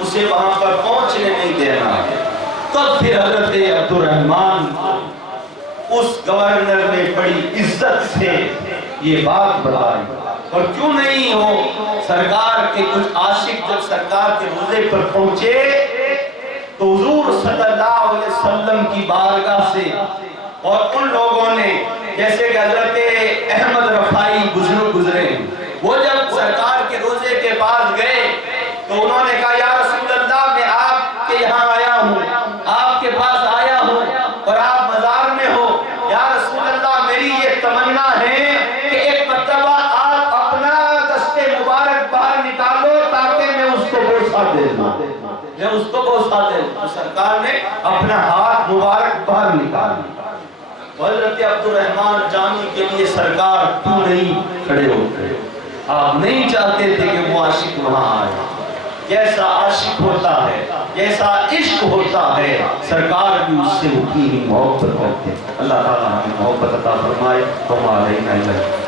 اسے وہاں پر پہنچنے نہیں دینا ہے. تب پھر حضرت عبد الرحمن اس گورنر نے بڑی عزت سے یہ بات بتائی. اور کیوں نہیں ہو، سرکار کے کچھ عاشق جب سرکار کے روزے پر پہنچے تو حضور صلی اللہ علیہ وسلم کی بارگاہ سے، اور ان لوگوں نے جیسے کہ حضرت احمد رفائی بزرگ گزرے، وہ جب سرکار کے روزے کے پاس گئے تو انہوں نے کہا یا رسول اللہ، میں آپ کے یہاں آیا ہوں، آپ کے پاس آیا ہوں اور آپ مزار میں ہو. یا رسول اللہ، میری یہ تمنا ہے کہ ایک مرتبہ آپ اپنا دست مبارک باہر نکالو تاکہ میں اس کو بوسہ دے دوں، میں اس کو بوسہ دے دوں. سرکار نے اپنا ہاتھ مبارک باہر نکال دیا. حضرت عبد الرحمن جانے کے لیے سرکار کیوں نہیں کھڑے ہوتے؟ آپ نہیں چاہتے تھے کہ وہ عاشق وہاں آئے. جیسا عاشق ہوتا ہے، جیسا عشق ہوتا ہے، سرکار بھی اس سے اتنی ہی محبت کرتے ہیں. اللہ تعالیٰ ہمیں محبت عطا فرمائے.